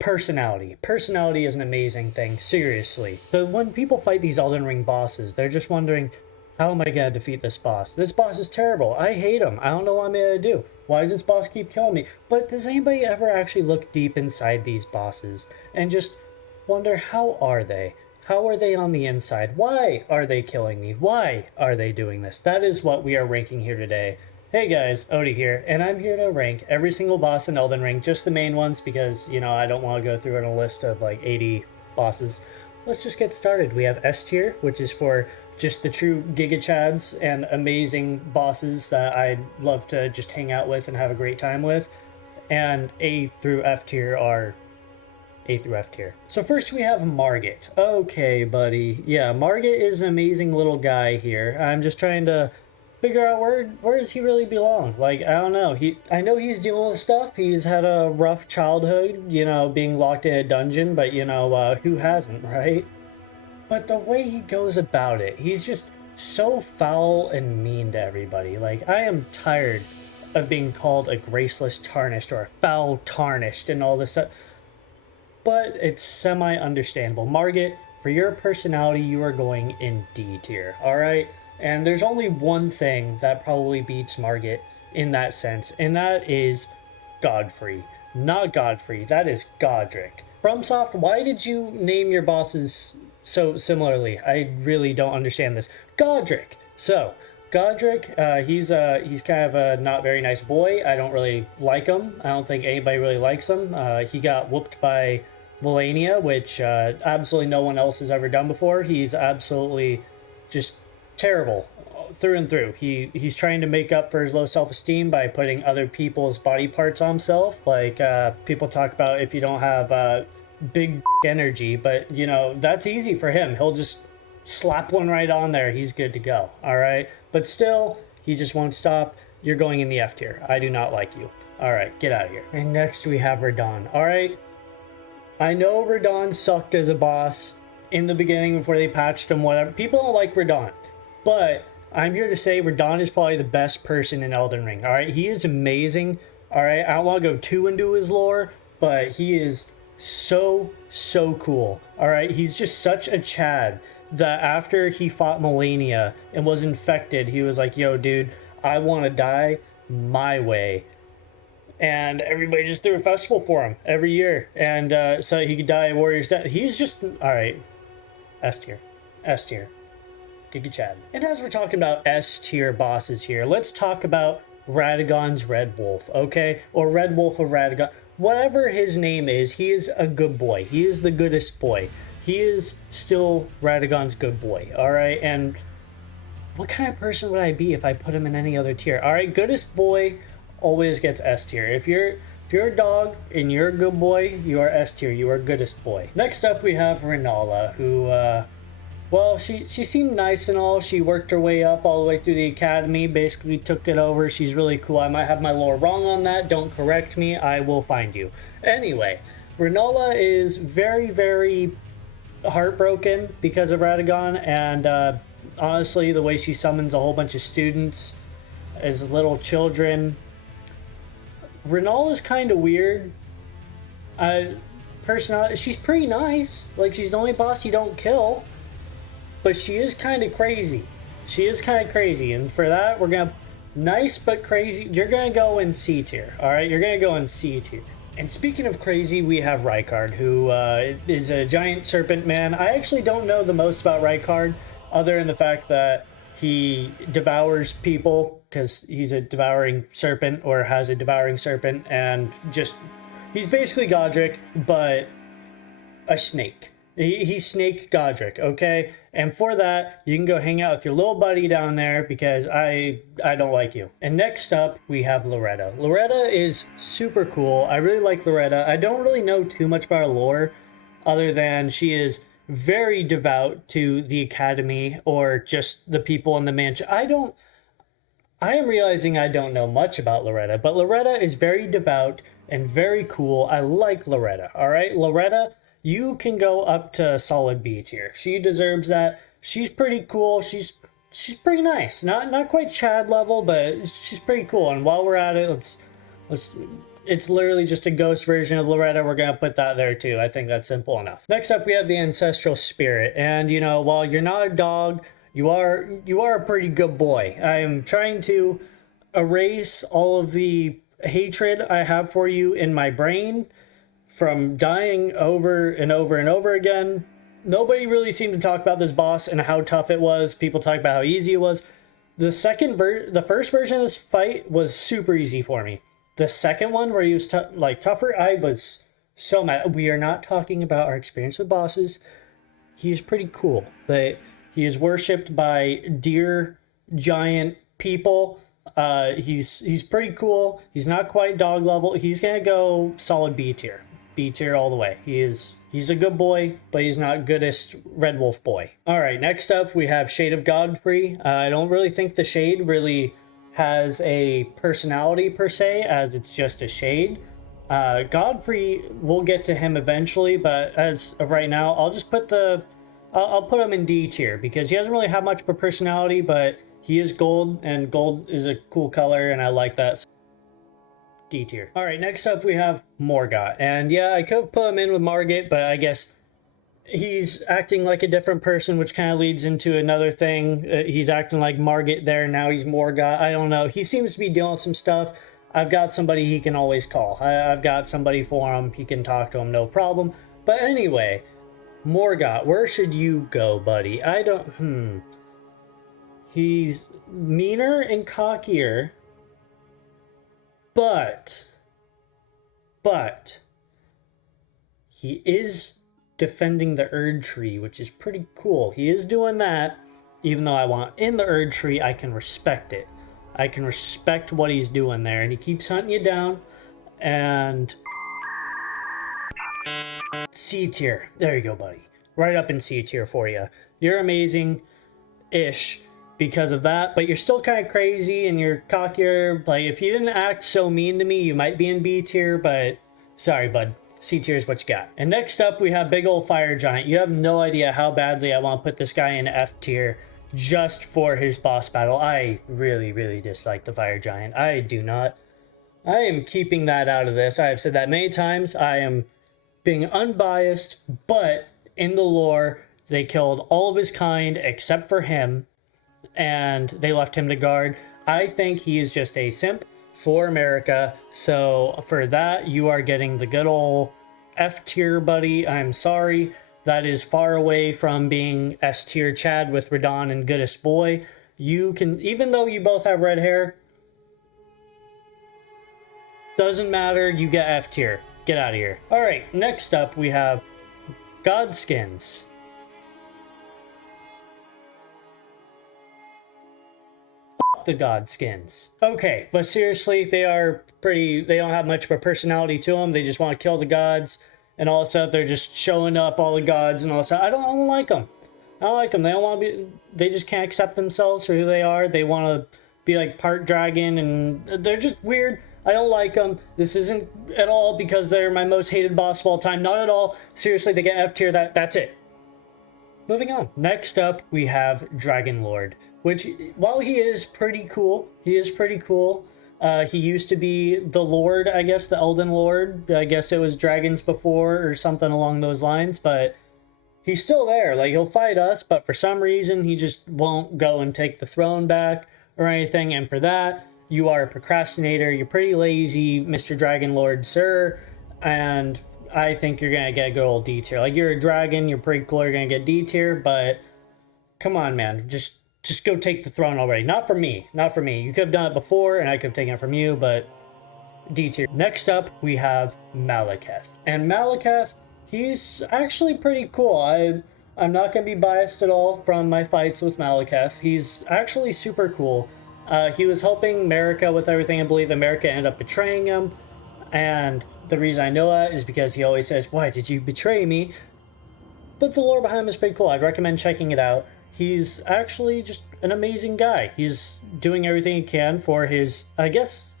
personality. Personality is an amazing thing, seriously. So when people fight these Elden Ring bosses, they're just wondering, how am I gonna defeat this boss? This boss is terrible. I hate him. I don't know what I'm gonna do. Why does this boss keep killing me? But does anybody ever actually look deep inside these bosses and just wonder, how are they? How are they on the inside? Why are they killing me? Why are they doing this? That is what we are ranking here today. Hey guys, Odie here, and I'm here to rank every single boss in Elden Ring, just the main ones, because, you know, I don't want to go through a list of like 80 bosses. Let's just get started. We have S tier, which is for just the true Giga Chads and amazing bosses that I'd love to just hang out with and have a great time with. And A through F tier are A through F tier. So first we have Margit. Okay, buddy. Yeah, Margit is an amazing little guy here. I'm just trying to figure out where does he really belong. Like, I don't know. I know he's dealing with stuff. He's had a rough childhood, you know, being locked in a dungeon, but you know, who hasn't, right? But the way he goes about it, he's just so foul and mean to everybody. Like, I am tired of being called a graceless tarnished or a foul tarnished and all this stuff. But it's semi-understandable. Margit, for your personality, you are going in D tier, alright? And there's only one thing that probably beats Margit in that sense, and that is Godfrey. Not Godfrey, that is Godric. FromSoft, why did you name your bosses so similarly? I really don't understand this. Godric! So, Godric, he's kind of a not very nice boy. I don't really like him. I don't think anybody really likes him. He got whooped by Malenia, which absolutely no one else has ever done before. He's absolutely just terrible through and through. He's trying to make up for his low self-esteem by putting other people's body parts on himself. Like, people talk about if you don't have big energy, but you know, that's easy for him. He'll just slap one right on there. He's good to go. All right. But still, he just won't stop. You're going in the F tier. I do not like you. All right, get out of here. And next we have Radahn. All right. I know Radahn sucked as a boss in the beginning before they patched him, whatever. People don't like Radahn. But I'm here to say Radahn is probably the best person in Elden Ring. All right, he is amazing. All right, I don't want to go too into his lore, but he is so cool. All right, he's just such a Chad that after he fought Malenia and was infected, he was like, yo, dude, I want to die my way. And everybody just threw a festival for him every year. And so he could die a warrior's death. He's just, all right, S tier. S tier. Giga Chad. And as we're talking about S tier bosses here, let's talk about Radagon's Red Wolf, okay? Or Red Wolf of Radagon. Whatever his name is, he is a good boy. He is the goodest boy. He is still Radagon's good boy, alright? And what kind of person would I be if I put him in any other tier? Alright, goodest boy always gets S tier. If you're a dog and you're a good boy, you are S tier. You are goodest boy. Next up, we have Rennala, who, well, she seemed nice and all. She worked her way up all the way through the academy, basically took it over. She's really cool. I might have my lore wrong on that. Don't correct me. I will find you. Anyway, Rennala is very heartbroken because of Radagon, and honestly, the way she summons a whole bunch of students as little children. Rennala's kind of weird. Personality, she's pretty nice. Like, she's the only boss you don't kill. But she is kind of crazy. She is kind of crazy. And for that, we're going to... Nice but crazy. You're going to go in C tier. Alright? You're going to go in C tier. And speaking of crazy, we have Rykard, who is a giant serpent man. I actually don't know the most about Rykard, other than the fact that he devours people, because he's a devouring serpent, or has a devouring serpent, and just... He's basically Godric, but a snake. He's Snake Godric, okay? And for that, you can go hang out with your little buddy down there because I don't like you. And next up, we have Loretta. Loretta is super cool. I really like Loretta. I don't really know too much about her lore other than she is very devout to the academy or just the people in the mansion. I am realizing I don't know much about Loretta, but Loretta is very devout and very cool. I like Loretta, all right? Loretta, you can go up to solid B tier. She deserves that. She's pretty cool. She's pretty nice. Not quite Chad level, but she's pretty cool. And while we're at it, let's it's literally just a ghost version of Loretta. We're gonna put that there too. I think that's simple enough. Next up, we have the ancestral spirit, and you know, while you're not a dog, you are a pretty good boy. I am trying to erase all of the hatred I have for you in my brain from dying over and over and over again. Nobody really seemed to talk about this boss and how tough it was. People talk about how easy it was. The first version of this fight was super easy for me. The second one, where he was tougher, I was so mad. We are not talking about our experience with bosses. He is pretty cool. He is worshipped by deer giant people. He's pretty cool. He's not quite dog level. He's gonna go solid B tier. B tier all the way. He's a good boy, but he's not goodest Red Wolf boy. All right, next up we have Shade of Godfrey. I don't really think the Shade really has a personality per se, as it's just a shade. Godfrey, we'll get to him eventually, but as of right now, I'll just put I'll put him in D tier because he doesn't really have much of a personality, but he is gold, and gold is a cool color, and I like that. D tier. All right, next up we have Morgott, and yeah, I could have put him in with Margit, but I guess he's acting like a different person, which kind of leads into another thing. He's acting like Margit there, now he's Morgott. I don't know. He seems to be dealing with some stuff. I've got somebody he can always call. I've got somebody for him. He can talk to him, no problem. But anyway, Morgott, where should you go, buddy? I don't... He's meaner and cockier, but he is defending the Erd Tree, which is pretty cool. He is doing that. Even though I want in the Erd Tree, I can respect it. I can respect what he's doing there, and he keeps hunting you down. And C tier. There you go, buddy. Right up in C tier for you. You're amazing-ish because of that, but you're still kind of crazy and you're cockier. Like, if you didn't act so mean to me, you might be in B tier, but sorry, bud. C tier is what you got. And next up, we have Big Ol' Fire Giant. You have no idea how badly I want to put this guy in F tier just for his boss battle. I really, really dislike the Fire Giant. I do not. I am keeping that out of this. I have said that many times. I am being unbiased, but in the lore, they killed all of his kind except for him, and they left him to guard. I think he is just a simp for America, so for that, you are getting the good old F tier, buddy. I'm sorry. That is far away from being S tier Chad with Radon and Goodest Boy. You can, even though you both have red hair, doesn't matter, you get F tier. Get out of here. Alright, next up we have Godskins. The Godskins. Okay, but seriously, they don't have much of a personality to them. They just want to kill the gods and all that stuff. They're just showing up all the gods and all that stuff. I don't like them. I don't like them. They don't want to be, they just can't accept themselves for who they are. They want to be like part dragon, and they're just weird. I don't like them. This isn't at all because they're my most hated boss of all time. Not at all. Seriously, they get F tier. That's it. Moving on. Next up, we have Dragon Lord, which, while he is pretty cool, he used to be the Lord, I guess, the Elden Lord. I guess it was dragons before or something along those lines, but he's still there. Like, he'll fight us, but for some reason, he just won't go and take the throne back or anything, and for that, you are a procrastinator. You're pretty lazy, Mr. Dragon Lord, sir, and I think you're gonna get a good old D tier. Like, you're a dragon, you're pretty cool, you're gonna get D tier, but come on, man, just go take the throne already. Not for me. Not for me. You could have done it before, and I could have taken it from you, but D tier. Next up, we have Malekith. And Malekith, he's actually pretty cool. I'm not going to be biased at all from my fights with Malekith. He's actually super cool. He was helping Marika with everything. I believe Marika ended up betraying him. And the reason I know that is because he always says, "Why did you betray me?" But the lore behind him is pretty cool. I'd recommend checking it out. He's actually just an amazing guy. He's doing everything he can for his, I guess,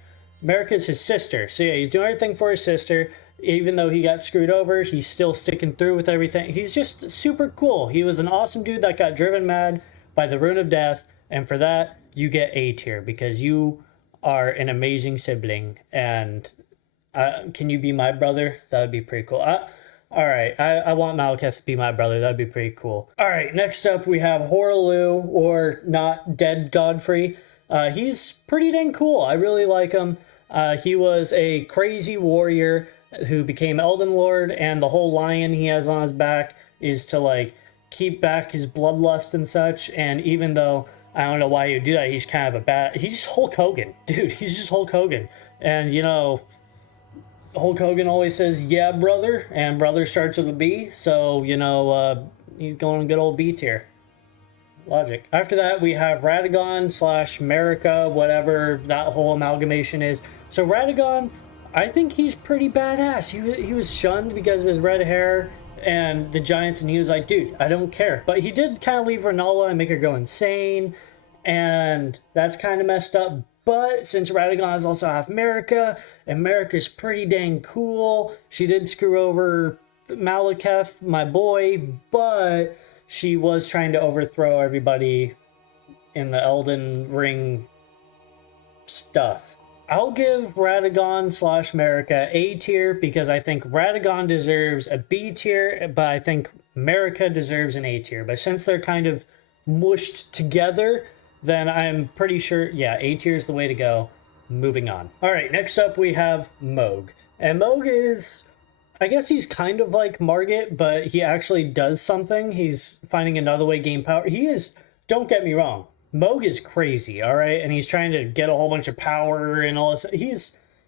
Marika's his sister. So yeah, he's doing everything for his sister. Even though he got screwed over, he's still sticking through with everything. He's just super cool. He was an awesome dude that got driven mad by the Rune of Death. And for that, you get A tier because you are an amazing sibling. And Can you be my brother? That would be pretty cool. All right, I want Malekith to be my brother. That'd be pretty cool. All right, next up we have Horaloo, or not dead Godfrey. He's pretty dang cool. I really like him. He was a crazy warrior who became Elden Lord, and the whole lion he has on his back is to like keep back his bloodlust and such. And even though I don't know why he would do that, he's kind of a bad. He's Hulk Hogan, dude. He's just Hulk Hogan, and you know. Hulk Hogan always says, yeah, brother, and brother starts with a B, so, you know, he's going good old B tier. Logic. After that, we have Radagon / America, whatever that whole amalgamation is. So Radagon, I think he's pretty badass. He was shunned because of his red hair and the giants, and he was like, dude, I don't care. But he did kind of leave Rennala and make her go insane, and that's kind of messed up. But since Radagon is also half America, America's pretty dang cool. She did screw over Malekith, my boy, but she was trying to overthrow everybody in the Elden Ring stuff. I'll give Radagon / America A tier because I think Radagon deserves a B tier, but I think America deserves an A tier. But since they're kind of mushed together, then I'm pretty sure, yeah, A tier is the way to go. Moving on. All right, next up we have Mohg. And Mohg is, I guess he's kind of like Margit, but he actually does something. He's finding another way to gain power. He is, don't get me wrong, Mohg is crazy, all right? And he's trying to get a whole bunch of power and all this.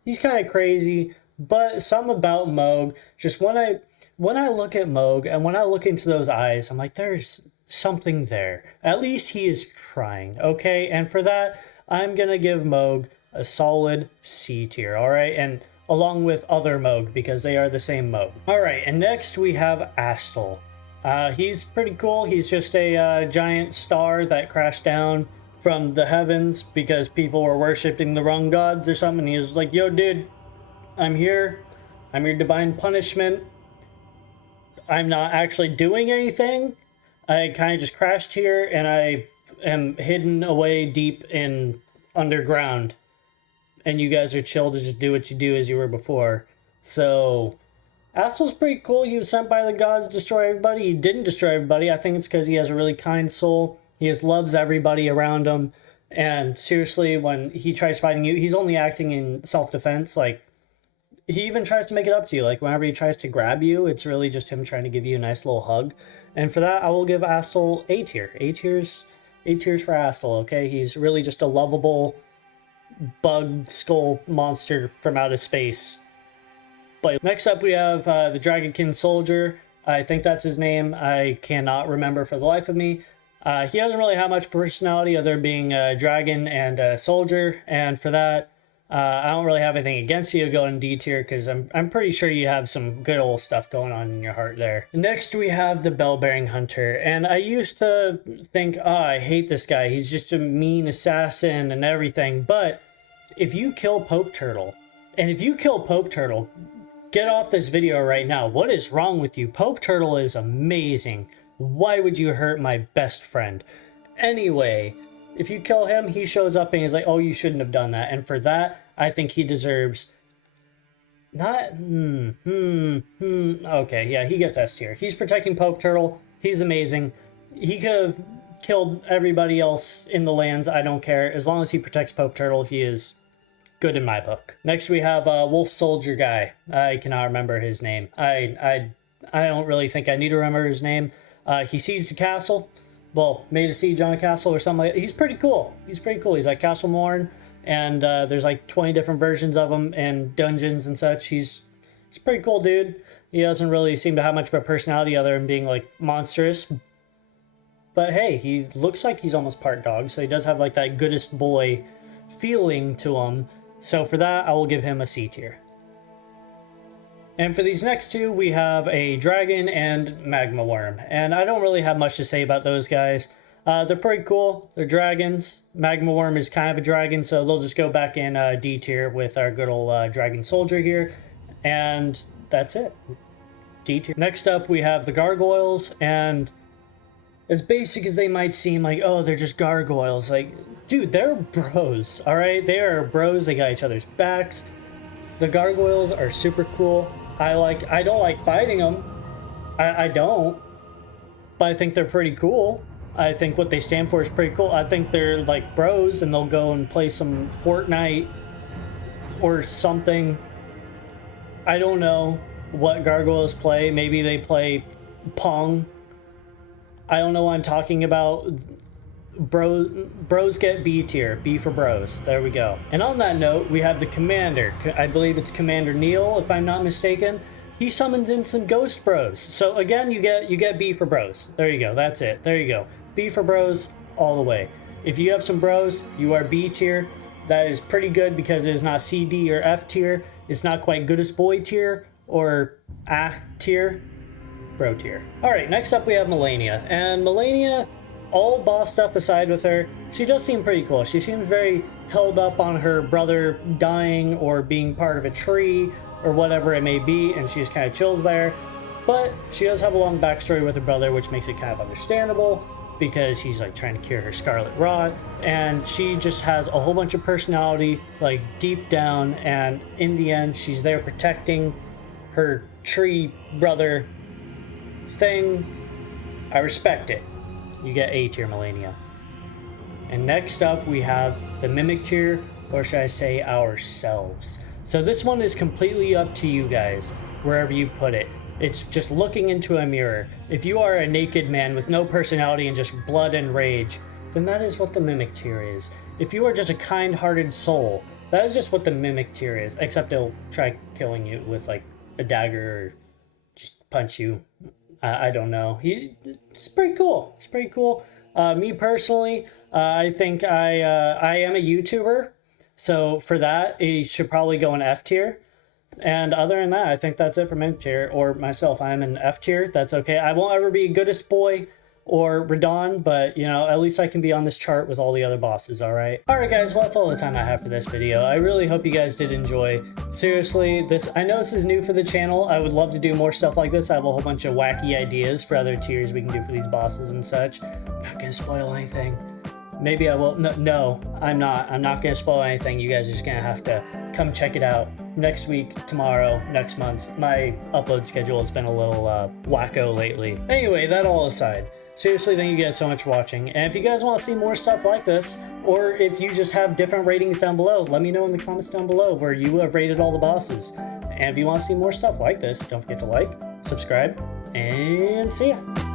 He's kind of crazy, but something about Mohg, just when I look at Mohg and when I look into those eyes, I'm like, there's something there. At least he is trying, okay? And for that, I'm gonna give Mohg a solid C tier, all right? And along with other Mohg, because they are the same Mohg. All right, and next we have Astel. He's pretty cool. He's just a giant star that crashed down from the heavens because people were worshiping the wrong gods or something. He was like, yo, dude, I'm here. I'm your divine punishment. I'm not actually doing anything. I kind of just crashed here, and I am hidden away deep in underground. And you guys are chill to just do what you do as you were before. So, Astel's pretty cool. He was sent by the gods to destroy everybody. He didn't destroy everybody. I think it's because he has a really kind soul. He just loves everybody around him. And seriously, when he tries fighting you, he's only acting in self-defense. Like, he even tries to make it up to you. Like, whenever he tries to grab you, it's really just him trying to give you a nice little hug. And for that, I will give Astel A tier. A tiers for Astel, okay? He's really just a lovable bug skull monster from outer space. But next up, we have the Dragonkin Soldier. I think that's his name. I cannot remember for the life of me. He doesn't really have much personality other than being a dragon and a soldier. And for that, I don't really have anything against you to go in D tier because I'm pretty sure you have some good old stuff going on in your heart there. Next, we have the Bell-Bearing Hunter. And I used to think, oh, I hate this guy. He's just a mean assassin and everything. But if you kill Pope Turtle, get off this video right now. What is wrong with you? Pope Turtle is amazing. Why would you hurt my best friend? Anyway, if you kill him, he shows up and he's like, oh, you shouldn't have done that. And for that, I think he deserves not, okay, yeah, he gets S tier. He's protecting Pope Turtle. He's amazing. He could have killed everybody else in the lands. I don't care. As long as he protects Pope Turtle, he is good in my book. Next, we have Wolf Soldier guy. I cannot remember his name. I don't really think I need to remember his name. He sieged a castle. Well, made a siege on a castle or something like that. He's pretty cool. He's like Castle Morn, and there's like 20 different versions of him and dungeons and such. He's pretty cool, dude. He doesn't really seem to have much of a personality other than being like monstrous. But hey, he looks like he's almost part dog, so he does have like that goodest boy feeling to him. So for that, I will give him a C tier. And for these next two, we have a dragon and magma worm. And I don't really have much to say about those guys. They're pretty cool. They're dragons. Magma worm is kind of a dragon, so they'll just go back in D tier with our good old dragon soldier here. And that's it. D tier. Next up, we have the gargoyles. And as basic as they might seem, like, oh, they're just gargoyles. Like, dude, they're bros, all right? They are bros. They got each other's backs. The gargoyles are super cool. I don't like fighting them. I don't. But I think they're pretty cool. I think what they stand for is pretty cool. I think they're like bros and they'll go and play some Fortnite or something. I don't know what gargoyles play. Maybe they play Pong. I don't know what I'm talking about. Bros get B tier. B for bros. There we go. And on that note, we have the commander. I believe it's Commander Neil, if I'm not mistaken. He summons in some ghost bros. So again, you get B for bros. There you go. That's it. There you go. B for bros all the way. If you have some bros, you are B tier. That is pretty good because it is not C, D, or F tier. It's not quite goodest boy tier or A tier. Bro tier. Alright, next up we have Melania. And Melania, all boss stuff aside with her, she does seem pretty cool. She seems very held up on her brother dying or being part of a tree or whatever it may be, and she just kind of chills there. But she does have a long backstory with her brother, which makes it kind of understandable because he's like trying to cure her scarlet rot, and she just has a whole bunch of personality like deep down, and in the end she's there protecting her tree brother thing. I respect it. You get A tier, Melania. And next up we have the Mimic tier, or should I say ourselves. So this one is completely up to you guys, wherever you put it. It's just looking into a mirror. If you are a naked man with no personality and just blood and rage, then that is what the Mimic tier is. If you are just a kind-hearted soul, that is just what the Mimic tier is, except it'll try killing you with like a dagger or just punch you. I don't know. It's pretty cool. It's pretty cool. Me personally, I think I am a YouTuber, so for that, it should probably go in F tier. And other than that, I think that's it for Mimic tier, or myself. I'm in F tier. That's okay. I won't ever be goodest boy or Radon, but you know, at least I can be on this chart with all the other bosses, alright? Alright guys, well that's all the time I have for this video. I really hope you guys did enjoy. Seriously, I know this is new for the channel. I would love to do more stuff like this. I have a whole bunch of wacky ideas for other tiers we can do for these bosses and such. I'm not gonna spoil anything. Maybe I will. No, I'm not. I'm not gonna spoil anything. You guys are just gonna have to come check it out next week, tomorrow, next month. My upload schedule has been a little wacko lately. Anyway, that all aside, seriously, thank you guys so much for watching. And if you guys want to see more stuff like this, or if you just have different ratings down below, let me know in the comments down below where you have rated all the bosses. And if you want to see more stuff like this, don't forget to like, subscribe, and see ya.